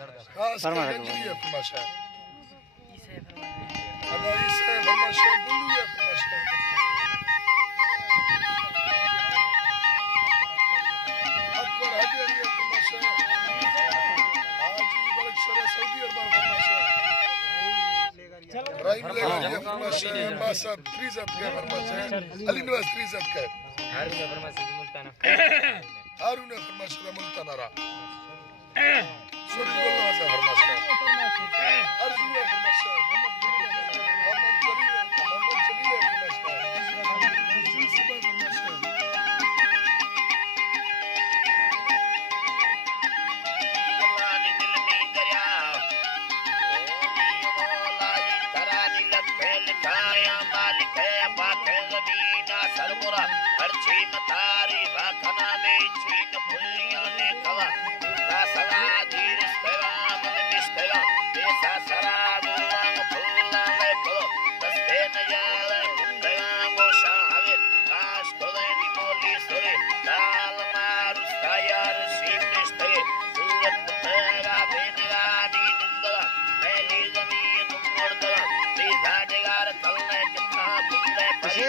गंजरी फरमाशा अदा इसे फरमाशा बुल्लू फरमाशा अकबर हजरी फरमाशा हाजी बलक्षर सऊदी अरब फरमाशा राइम लेगा फरमाशा मासा त्रिजत का फरमाशा अली नवाज त्रिजत का हारून फरमाशा मुल्ताना रा सुरज बोलना फरमाशा अर्जुन फरमाशा मोहम्मद जलील फरमाशा सुबह फरमाशा अल्लाह ने दिल में दरिया लिखाया मालिक है पाक ज़मीना सरबरा हर छीन तारी राखना में छीन फुलियों ने खवा का सवा धीर सेवा मन निष्ठा ऐसा सराब रंग फूला ले को दस्ते न जाए कुंडा गोशा हवे काश तो नी मोली सोरे दाल मारुस्ता यार सीम निष्ठे सूरत तेरा बेनगा नी निंदला पहली जमीन मुर्दला ाडेगार कल्ले कितना कुंडे परी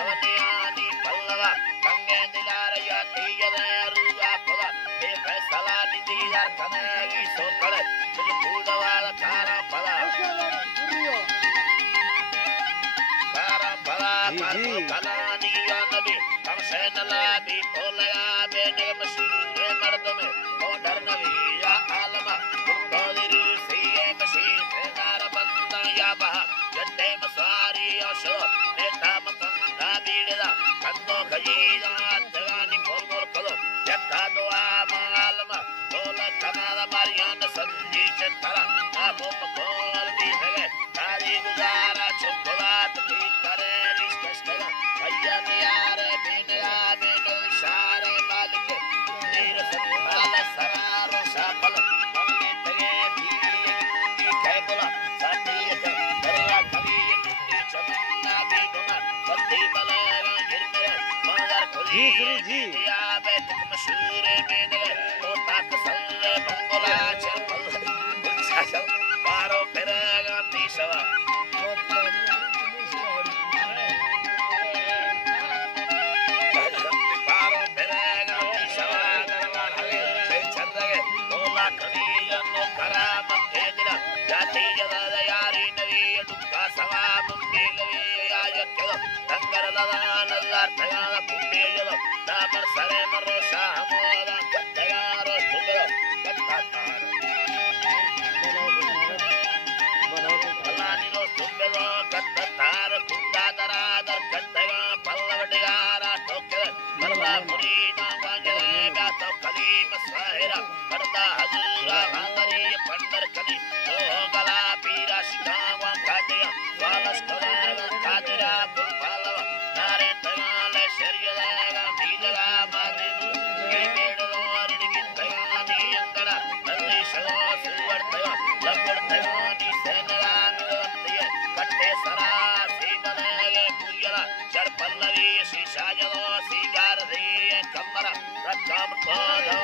अवधियानी पल्लवा कंगे दिलार याती यदे रुगा खुदा ए फैसला निदीगार कनेगी सोकड़े तुझ फूलवाल कारा फला कलानी या नबी हमसे नला भी बोलया बेने मशीन मर्द में ओ डर नबी या आलमा मुक्तोदिर सीए मशीन से नार बंदा या बहा जट्टे मसारी आशो नेता मतंदा बीड़दा कंदो खजीदा तगानी बोल बोल करो यक्का दुआ मालमा बोला कनादा मारियान संजी चतरा आबो मकोर दी है तारी गुजारा चुपवात की करे रिश्ता भैया यारे बिना बिना इशारे मालिक नीर संभाल सरारो शापल मंगे तगे भी कह बोला साथी है करला कली कुंडी चमन्ना बेगमा बत्ती बलेगा गिर मेरे मगर खुली जी या बैठ मशहूर मेने ओ ताक सल्ले बंगला चल अच्छा पारो फिरेगा तीसवा पंडर कली तो गला पीरा शिकावा काटिया वालस कलागा काजरा कुलपालवा नारे तगाले शरीयदागा नीलगा मादिनु ये मेडलो अरडिगी तगानी अंगड़ा नल्ली शगो सुवर्तगा लंगड़ तगानी सेनगा मिलवत्तिये कट्टे सरा सीबनेगे पुयला चर पल्लवी शीशा जलो सीगार दी कमरा रक्कम को